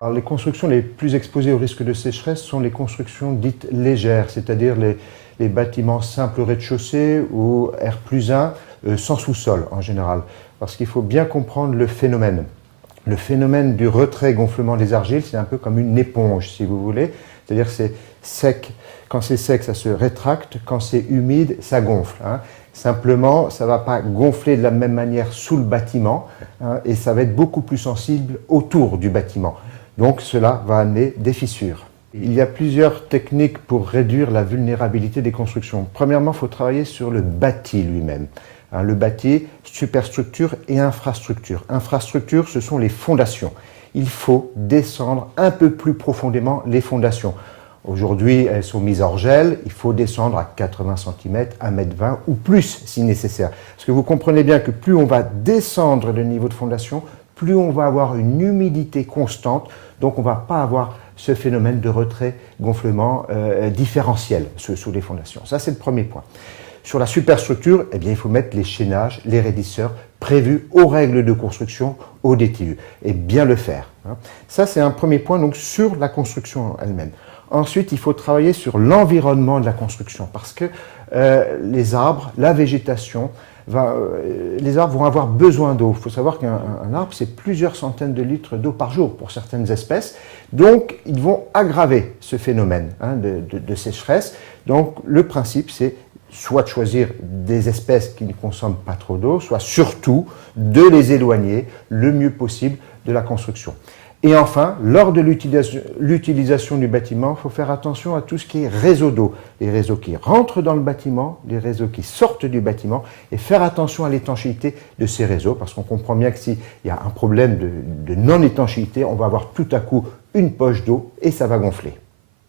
Alors, les constructions les plus exposées au risque de sécheresse sont les constructions dites légères, c'est-à-dire les bâtiments simples rez-de-chaussée ou R+1 sans sous-sol en général. Parce qu'il faut bien comprendre le phénomène. Le phénomène du retrait-gonflement des argiles, c'est un peu comme une éponge, si vous voulez. C'est-à-dire c'est sec. Quand c'est sec, ça se rétracte. Quand c'est humide, ça gonfle. Simplement, ça ne va pas gonfler de la même manière sous le bâtiment et ça va être beaucoup plus sensible autour du bâtiment. Donc cela va amener des fissures. Il y a plusieurs techniques pour réduire la vulnérabilité des constructions. Premièrement, il faut travailler sur le bâti lui-même. Le bâti, superstructure et infrastructure. Infrastructure, ce sont les fondations. Il faut descendre un peu plus profondément les fondations. Aujourd'hui, elles sont mises hors gel, il faut descendre à 80 cm, 1,20 m ou plus si nécessaire. Parce que vous comprenez bien que plus on va descendre le niveau de fondation, plus on va avoir une humidité constante, donc on ne va pas avoir ce phénomène de retrait-gonflement différentiel sous les fondations. Ça, c'est le premier point. Sur la superstructure, eh bien, il faut mettre les chaînages, les raidisseurs prévus aux règles de construction, au DTU, et bien le faire. Ça, c'est un premier point donc, sur la construction elle-même. Ensuite, il faut travailler sur l'environnement de la construction parce que les arbres, la végétation, les arbres vont avoir besoin d'eau. Il faut savoir qu'un arbre, c'est plusieurs centaines de litres d'eau par jour pour certaines espèces. Donc, ils vont aggraver ce phénomène de sécheresse. Donc, le principe, c'est soit de choisir des espèces qui ne consomment pas trop d'eau, soit surtout de les éloigner le mieux possible de la construction. Et enfin, lors de l'utilisation du bâtiment, il faut faire attention à tout ce qui est réseau d'eau. Les réseaux qui rentrent dans le bâtiment, les réseaux qui sortent du bâtiment, et faire attention à l'étanchéité de ces réseaux, parce qu'on comprend bien que s'il y a un problème de non-étanchéité, on va avoir tout à coup une poche d'eau et ça va gonfler.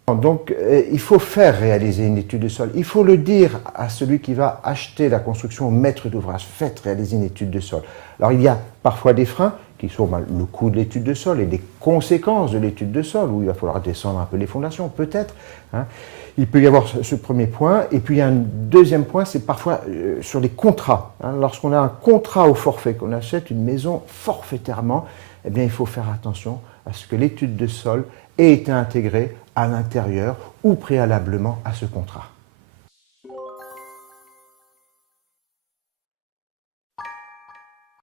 Donc, il faut faire réaliser une étude de sol. Il faut le dire à celui qui va acheter la construction, au maître d'ouvrage, faites réaliser une étude de sol. Alors, il y a parfois des freins qui sont le coût de l'étude de sol et des conséquences de l'étude de sol, où il va falloir descendre un peu les fondations, peut-être. Il peut y avoir ce premier point. Et puis, il y a un deuxième point, c'est parfois sur les contrats. Lorsqu'on a un contrat au forfait, qu'on achète une maison forfaitairement, eh bien, il faut faire attention à ce que l'étude de sol ait été intégrée à l'intérieur ou préalablement à ce contrat.